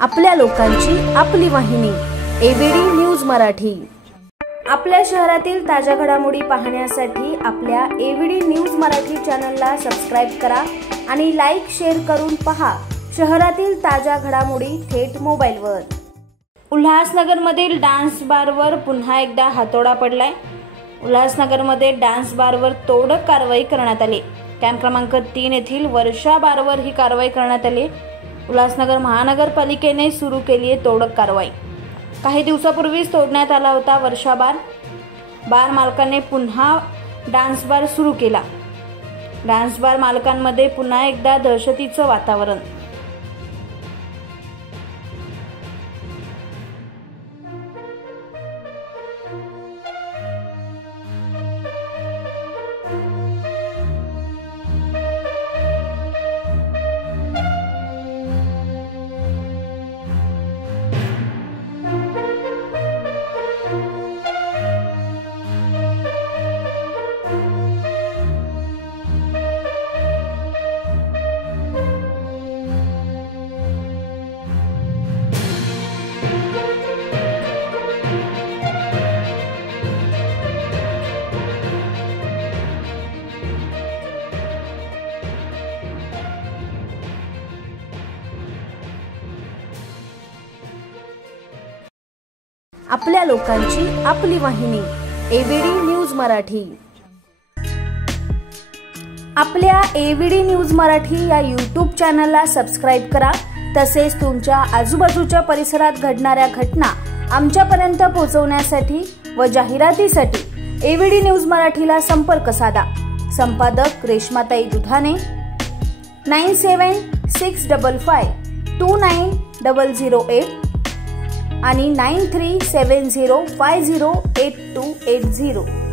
आपल्या लोकांची आपली वाहिनी एबीडी न्यूज मराठी। आपल्या शहरातील ताज्या घडामोडी पाहण्यासाठी आपल्या एबीडी न्यूज मराठी चॅनलला सबस्क्राइब करा आणि लाईक शेअर करून पहा शहरातील ताज्या घडामोडी थेट मोबाईलवर। उल्हासनगरमधील डान्स बारवर पुन्हा एकदा हातोडा पडलाय। उल्हासनगरमध्ये डान्स बारवर तोडक कारवाई करण्यात आली। कॅम्प क्रमांक 3 येथील वर्षा बारवर ही कारवाई करण्यात आली। उल्हासनगर महानगरपालिकेने सुरू केली आहे तोडक कारवाई। काही दिवसापूर्वीच तोडण्यात आला होता वर्षा बार। बार मालकाने पुन्हा डान्स बार सुरू केला। डान्स बार मालकांमध्ये पुन्हा एकदा दहशतीचं वातावरण। आपल्या लोकांची आपली वाहिनी एबीडी न्यूज मराठी। आपल्या एबीडी न्यूज मराठी या यूट्यूब चॅनलला सबस्क्राइब करा। तसेच तुमच्या आजूबाजूच्या परिसरात घडणाऱ्या घटना आमच्यापर्यंत पोहोचवण्यासाठी व जाहिरातीसाठी एबीडी न्यूज मराठीला संपर्क साधा। संपादक रेश्माताई दुधाने 9765529008 आणि 9370508280।